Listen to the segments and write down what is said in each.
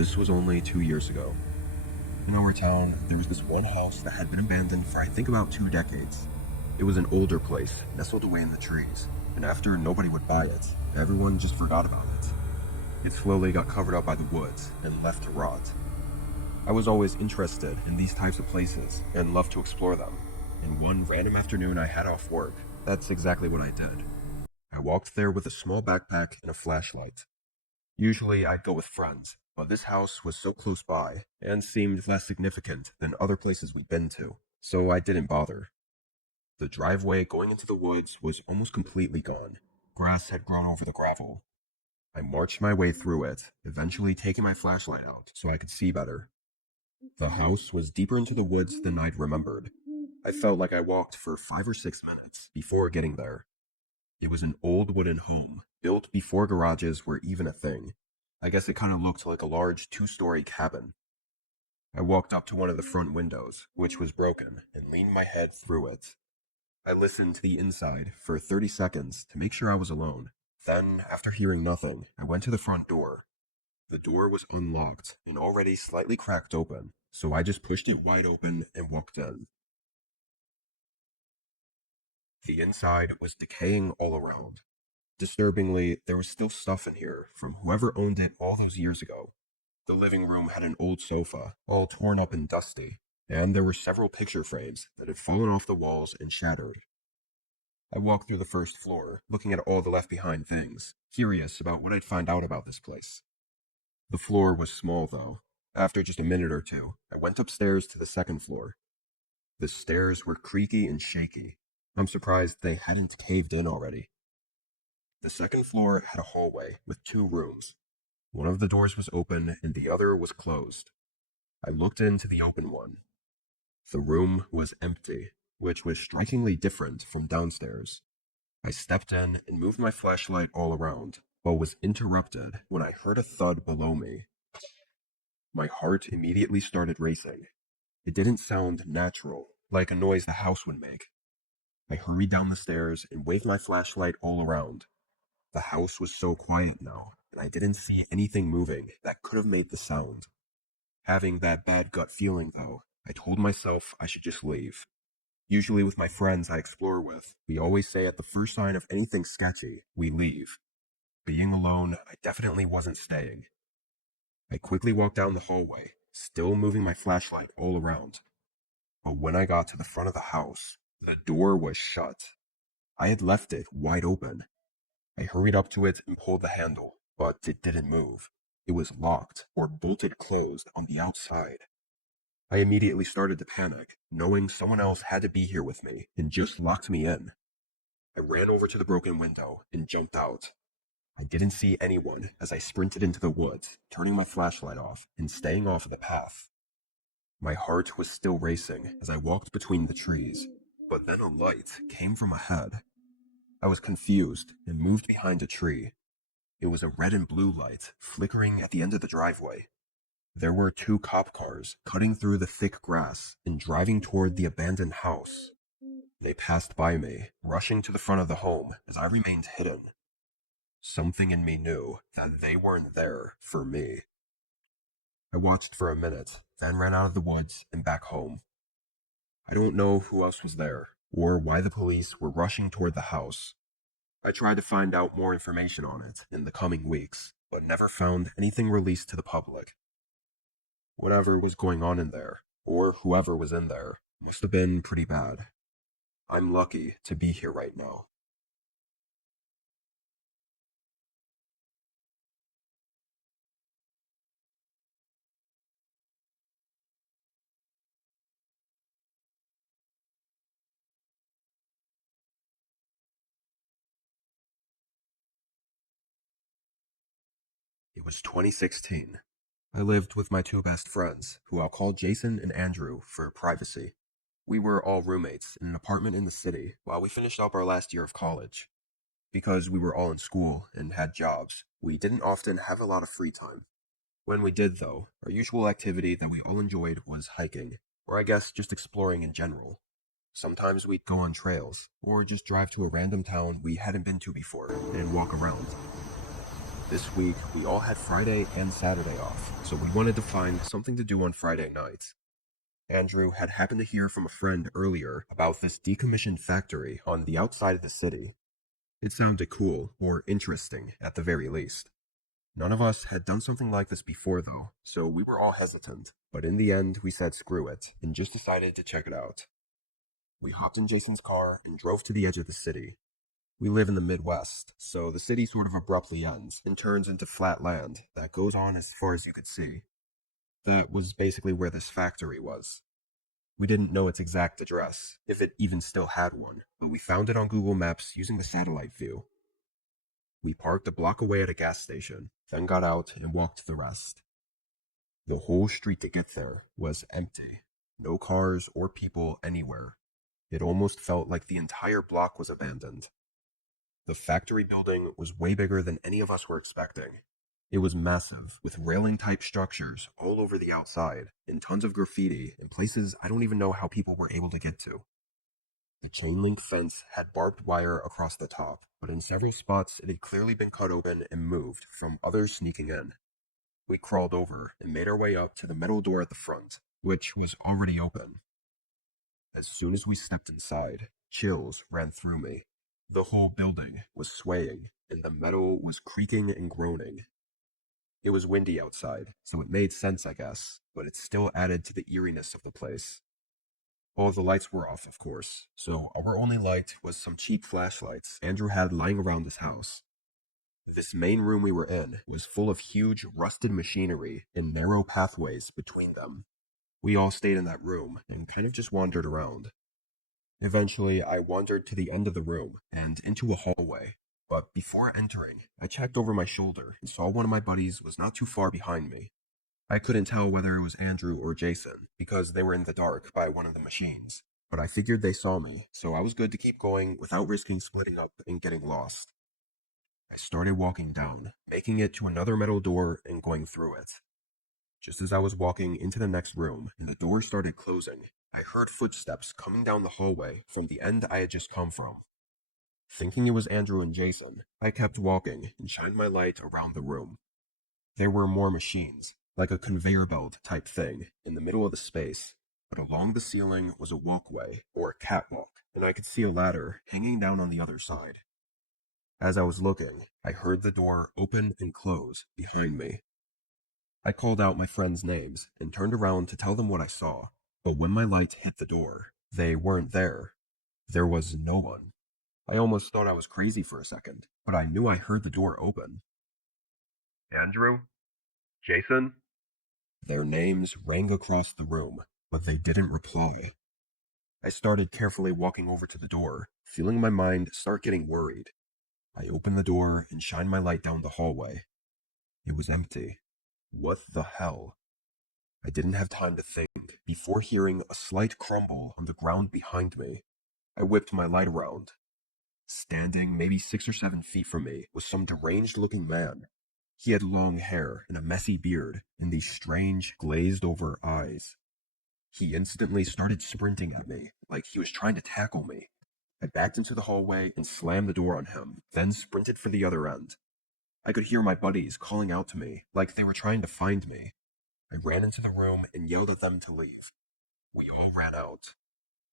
This was only 2 years ago. In our town, there was this one house that had been abandoned for I think about 2 decades. It was an older place, nestled away in the trees, and after nobody would buy it, everyone just forgot about it. It slowly got covered up by the woods and left to rot. I was always interested in these types of places and loved to explore them. And one random afternoon I had off work, that's exactly what I did. I walked there with a small backpack and a flashlight. Usually I'd go with friends, but this house was so close by and seemed less significant than other places we'd been to, so I didn't bother. The driveway going into the woods was almost completely gone. Grass had grown over the gravel. I marched my way through it, eventually taking my flashlight out so I could see better. The house was deeper into the woods than I'd remembered. I felt like I walked for 5 or 6 minutes before getting there. It was an old wooden home, built before garages were even a thing. I guess it kind of looked like a large 2-story cabin. I walked up to one of the front windows, which was broken, and leaned my head through it. I listened to the inside for 30 seconds to make sure I was alone. Then, after hearing nothing, I went to the front door. The door was unlocked and already slightly cracked open, so I just pushed it wide open and walked in. The inside was decaying all around. Disturbingly, there was still stuff in here from whoever owned it all those years ago. The living room had an old sofa, all torn up and dusty, and there were several picture frames that had fallen off the walls and shattered. I walked through the first floor, looking at all the left-behind things, curious about what I'd find out about this place. The floor was small, though. After just a minute or two, I went upstairs to the second floor. The stairs were creaky and shaky. I'm surprised they hadn't caved in already. The second floor had a hallway with 2 rooms. One of the doors was open and the other was closed. I looked into the open one. The room was empty, which was strikingly different from downstairs. I stepped in and moved my flashlight all around, but was interrupted when I heard a thud below me. My heart immediately started racing. It didn't sound natural, like a noise the house would make. I hurried down the stairs and waved my flashlight all around. The house was so quiet now, and I didn't see anything moving that could have made the sound. Having that bad gut feeling, though, I told myself I should just leave. Usually with my friends I explore with, we always say at the first sign of anything sketchy, we leave. Being alone, I definitely wasn't staying. I quickly walked down the hallway, still moving my flashlight all around. But when I got to the front of the house, the door was shut. I had left it wide open. I hurried up to it and pulled the handle, but it didn't move. It was locked or bolted closed on the outside. I immediately started to panic, knowing someone else had to be here with me and just locked me in. I ran over to the broken window and jumped out. I didn't see anyone as I sprinted into the woods, turning my flashlight off and staying off of the path. My heart was still racing as I walked between the trees, but then a light came from ahead. I was confused and moved behind a tree. It was a red and blue light flickering at the end of the driveway. There were 2 cop cars cutting through the thick grass and driving toward the abandoned house. They passed by me, rushing to the front of the home as I remained hidden. Something in me knew that they weren't there for me. I watched for a minute, then ran out of the woods and back home. I don't know who else was there, or why the police were rushing toward the house. I tried to find out more information on it in the coming weeks, but never found anything released to the public. Whatever was going on in there, or whoever was in there, must have been pretty bad. I'm lucky to be here right now. It was 2016. I lived with my 2 best friends, who I'll call Jason and Andrew for privacy. We were all roommates in an apartment in the city while we finished up our last year of college. Because we were all in school and had jobs, we didn't often have a lot of free time. When we did, though, our usual activity that we all enjoyed was hiking, or I guess just exploring in general. Sometimes we'd go on trails, or just drive to a random town we hadn't been to before and walk around. This week, we all had Friday and Saturday off, so we wanted to find something to do on Friday night. Andrew had happened to hear from a friend earlier about this decommissioned factory on the outside of the city. It sounded cool, or interesting at the very least. None of us had done something like this before though, so we were all hesitant, but in the end we said screw it, and just decided to check it out. We hopped in Jason's car and drove to the edge of the city. We live in the Midwest, so the city sort of abruptly ends and turns into flat land that goes on as far as you could see. That was basically where this factory was. We didn't know its exact address, if it even still had one, but we found it on Google Maps using the satellite view. We parked a block away at a gas station, then got out and walked the rest. The whole street to get there was empty. No cars or people anywhere. It almost felt like the entire block was abandoned. The factory building was way bigger than any of us were expecting. It was massive, with railing-type structures all over the outside, and tons of graffiti in places I don't even know how people were able to get to. The chain-link fence had barbed wire across the top, but in several spots it had clearly been cut open and moved from others sneaking in. We crawled over and made our way up to the metal door at the front, which was already open. As soon as we stepped inside, chills ran through me. The whole building was swaying, and the metal was creaking and groaning. It was windy outside, so it made sense, I guess, but it still added to the eeriness of the place. All the lights were off, of course, so our only light was some cheap flashlights Andrew had lying around his house. This main room we were in was full of huge, rusted machinery and narrow pathways between them. We all stayed in that room and kind of just wandered around. Eventually, I wandered to the end of the room and into a hallway, but before entering, I checked over my shoulder and saw one of my buddies was not too far behind me. I couldn't tell whether it was Andrew or Jason because they were in the dark by one of the machines, but I figured they saw me, so I was good to keep going without risking splitting up and getting lost. I started walking down, making it to another metal door and going through it. Just as I was walking into the next room and the door started closing, I heard footsteps coming down the hallway from the end I had just come from. Thinking it was Andrew and Jason, I kept walking and shined my light around the room. There were more machines, like a conveyor belt type thing, in the middle of the space, but along the ceiling was a walkway, or a catwalk, and I could see a ladder hanging down on the other side. As I was looking, I heard the door open and close behind me. I called out my friends' names and turned around to tell them what I saw, but when my light hit the door, they weren't there. There was no one. I almost thought I was crazy for a second, but I knew I heard the door open. Andrew? Jason? Their names rang across the room, but they didn't reply. I started carefully walking over to the door, feeling my mind start getting worried. I opened the door and shined my light down the hallway. It was empty. What the hell? I didn't have time to think before hearing a slight crumble on the ground behind me. I whipped my light around. Standing maybe 6 or 7 feet from me was some deranged-looking man. He had long hair and a messy beard and these strange, glazed-over eyes. He instantly started sprinting at me, like he was trying to tackle me. I backed into the hallway and slammed the door on him, then sprinted for the other end. I could hear my buddies calling out to me, like they were trying to find me. I ran into the room and yelled at them to leave. We all ran out.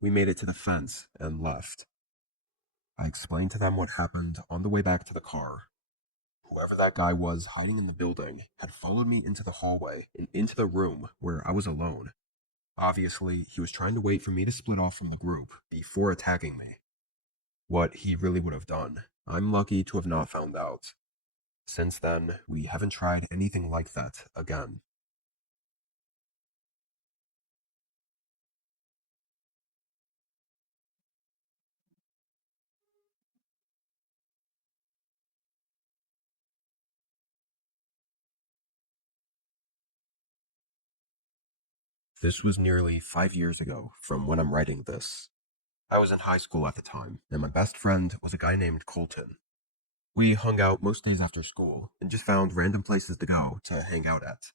We made it to the fence and left. I explained to them what happened on the way back to the car. Whoever that guy was hiding in the building had followed me into the hallway and into the room where I was alone. Obviously, he was trying to wait for me to split off from the group before attacking me. What he really would have done, I'm lucky to have not found out. Since then, we haven't tried anything like that again. This was nearly 5 years ago from when I'm writing this. I was in high school at the time, and my best friend was a guy named Colton. We hung out most days after school and just found random places to go to hang out at.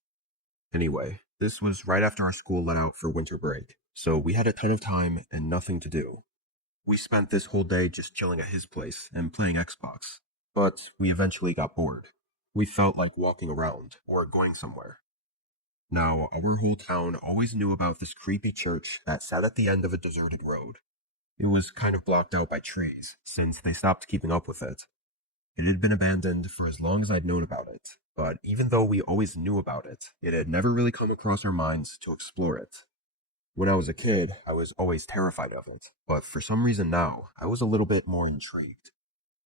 Anyway, this was right after our school let out for winter break, so we had a ton of time and nothing to do. We spent this whole day just chilling at his place and playing Xbox, but we eventually got bored. We felt like walking around or going somewhere. Now, our whole town always knew about this creepy church that sat at the end of a deserted road. It was kind of blocked out by trees, since they stopped keeping up with it. It had been abandoned for as long as I'd known about it, but even though we always knew about it, it had never really come across our minds to explore it. When I was a kid, I was always terrified of it, but for some reason now, I was a little bit more intrigued.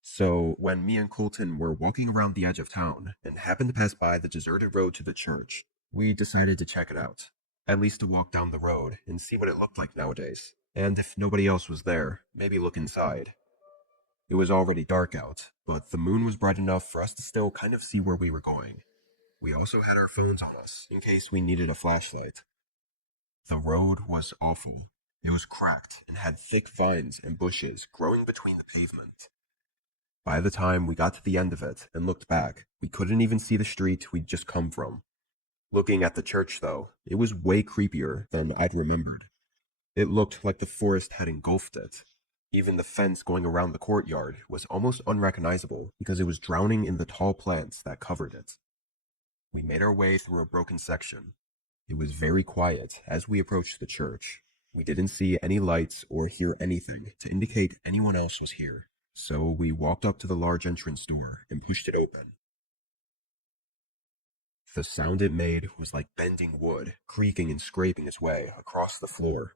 So, when me and Colton were walking around the edge of town and happened to pass by the deserted road to the church, we decided to check it out. At least to walk down the road and see what it looked like nowadays. And if nobody else was there, maybe look inside. It was already dark out, but the moon was bright enough for us to still kind of see where we were going. We also had our phones on us, in case we needed a flashlight. The road was awful. It was cracked and had thick vines and bushes growing between the pavement. By the time we got to the end of it and looked back, we couldn't even see the street we'd just come from. Looking at the church, though, it was way creepier than I'd remembered. It looked like the forest had engulfed it. Even the fence going around the courtyard was almost unrecognizable because it was drowning in the tall plants that covered it. We made our way through a broken section. It was very quiet as we approached the church. We didn't see any lights or hear anything to indicate anyone else was here, so we walked up to the large entrance door and pushed it open. The sound it made was like bending wood, creaking and scraping its way across the floor.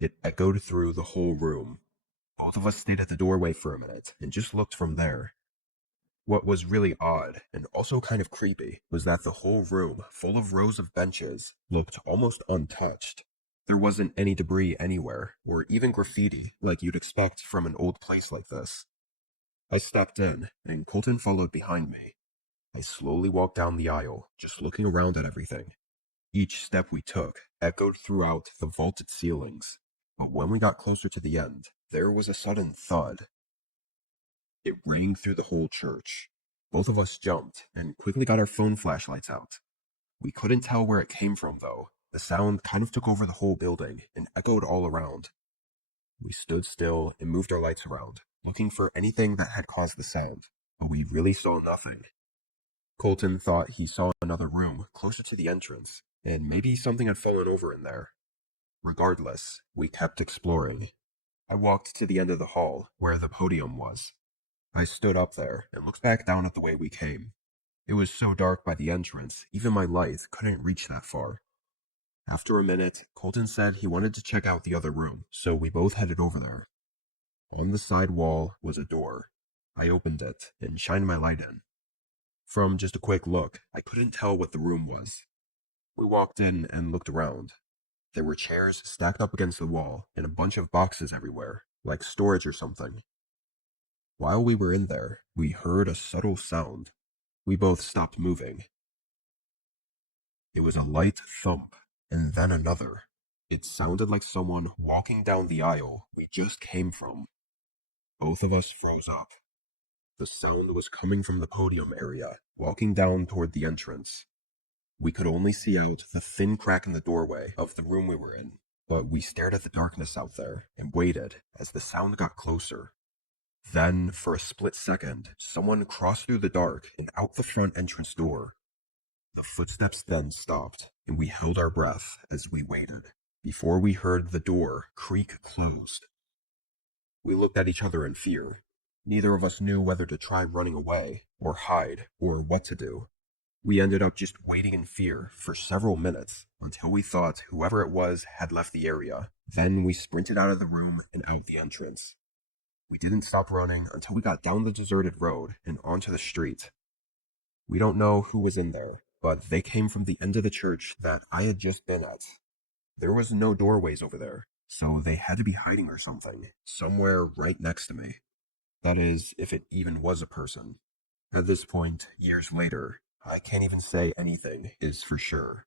It echoed through the whole room. Both of us stayed at the doorway for a minute and just looked from there. What was really odd, and also kind of creepy, was that the whole room, full of rows of benches, looked almost untouched. There wasn't any debris anywhere, or even graffiti like you'd expect from an old place like this. I stepped in, and Colton followed behind me. I slowly walked down the aisle, just looking around at everything. Each step we took echoed throughout the vaulted ceilings, but when we got closer to the end, there was a sudden thud. It rang through the whole church. Both of us jumped and quickly got our phone flashlights out. We couldn't tell where it came from, though. The sound kind of took over the whole building and echoed all around. We stood still and moved our lights around, looking for anything that had caused the sound, but we really saw nothing. Colton thought he saw another room closer to the entrance, and maybe something had fallen over in there. Regardless, we kept exploring. I walked to the end of the hall, where the podium was. I stood up there and looked back down at the way we came. It was so dark by the entrance, even my light couldn't reach that far. After a minute, Colton said he wanted to check out the other room, so we both headed over there. On the side wall was a door. I opened it and shined my light in. From just a quick look, I couldn't tell what the room was. We walked in and looked around. There were chairs stacked up against the wall and a bunch of boxes everywhere, like storage or something. While we were in there, we heard a subtle sound. We both stopped moving. It was a light thump, and then another. It sounded like someone walking down the aisle we just came from. Both of us froze up. The sound was coming from the podium area, walking down toward the entrance. We could only see out the thin crack in the doorway of the room we were in, but we stared at the darkness out there and waited as the sound got closer. Then, for a split second, someone crossed through the dark and out the front entrance door. The footsteps then stopped, and we held our breath as we waited, before we heard the door creak closed. We looked at each other in fear. Neither of us knew whether to try running away, or hide, or what to do. We ended up just waiting in fear for several minutes, until we thought whoever it was had left the area. Then we sprinted out of the room and out the entrance. We didn't stop running until we got down the deserted road and onto the street. We don't know who was in there, but they came from the end of the church that I had just been at. There was no doorways over there, so they had to be hiding or something, somewhere right next to me. That is, if it even was a person. At this point, years later, I can't even say anything is for sure.